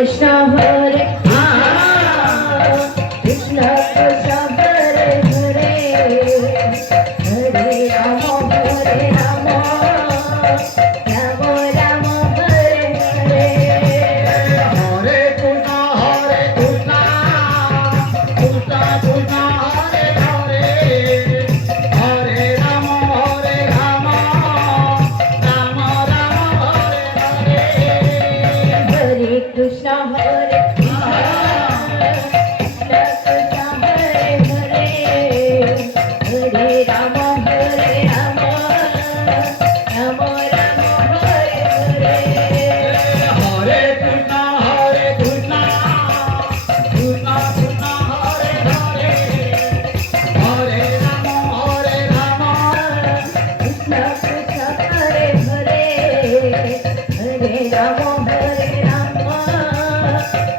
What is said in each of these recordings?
Krishna Hare Krishna Krishna Hare Hare Hare Rama Hare Rama Rama Rama Hare Hare Hare Krishna Krishna Krishna Hare Hare Hare Rama Rama Rama Hare Hare Hare Krishna Hare Krishna Krishna Krishna Hare Hare Hare Rama Hare Rama Rama Rama Hare Hare Hare Krishna Krishna Krishna Hare Hare Hare Rama Krishna Krishna Hare Hare Hare Rama Hare Rama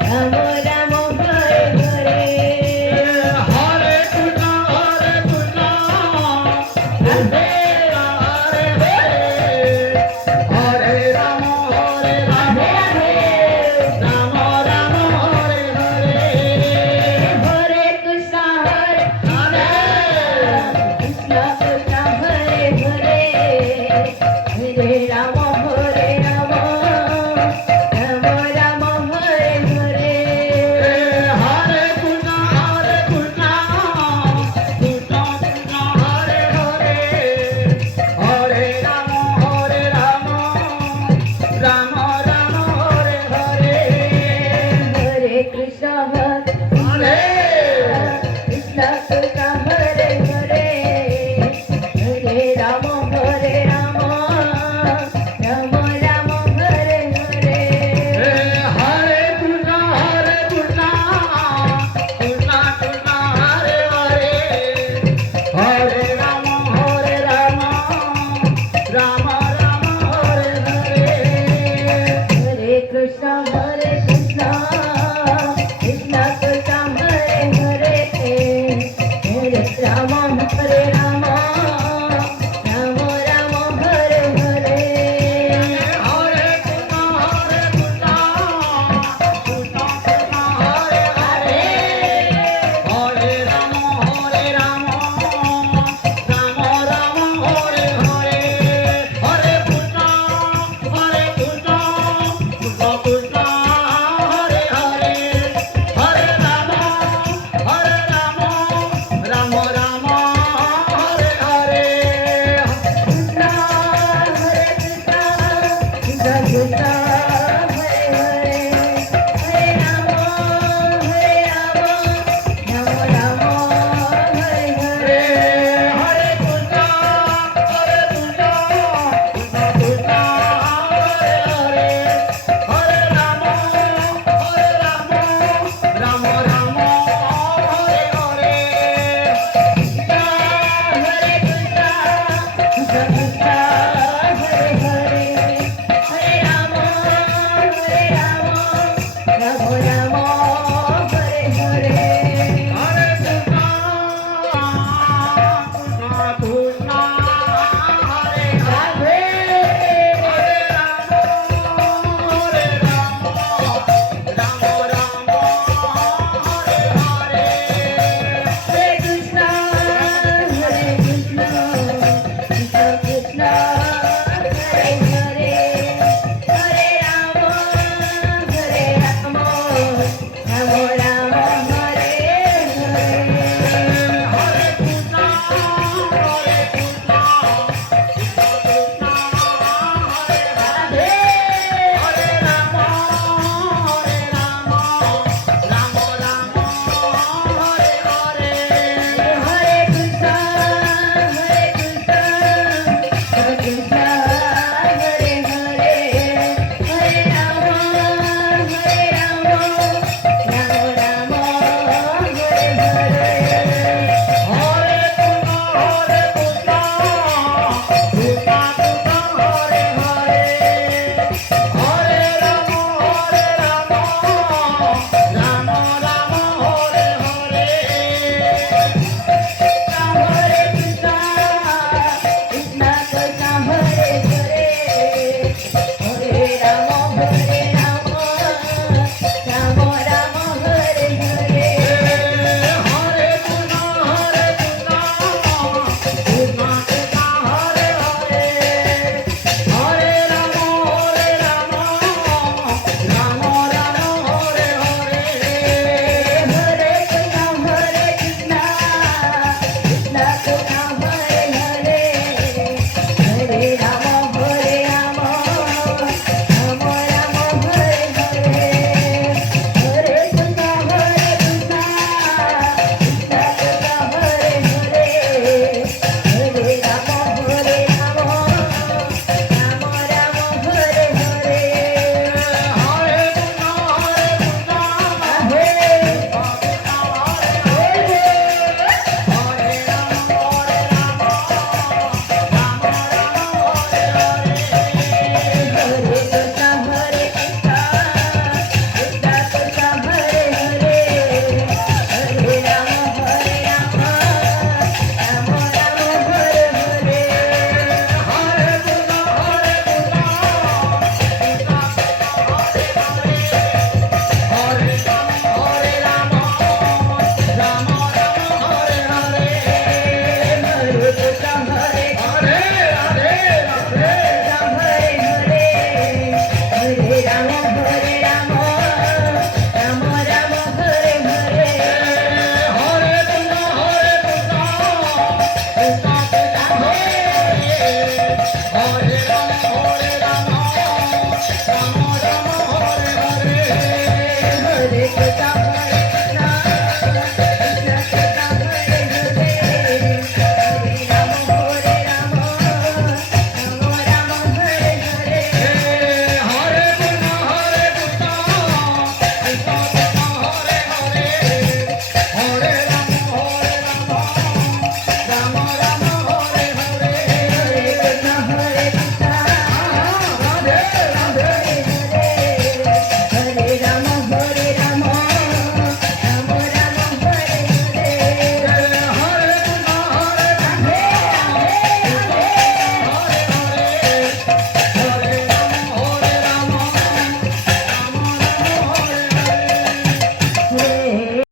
Rama Rama Hare Hare Hare Krishna Hare Hare Rama Rama Rama Hare Hare Hare Krishna Hare Krishna Krishna Hare Hare Hare Rama Hare Rama Rama Rama Hare Hare Hare Krishna Krishna Krishna Hare Hare Hare Rama Rama Rama Hare Hare Hare Krishna Hare Hare Krishna Krishna Hare Hare Hare Rama Hare Rama Rama Rama Hare Hare Hare Krishna Krishna Krishna Hare Hare Hare Rama Rama Rama Hare Hare Hare Krishna Hare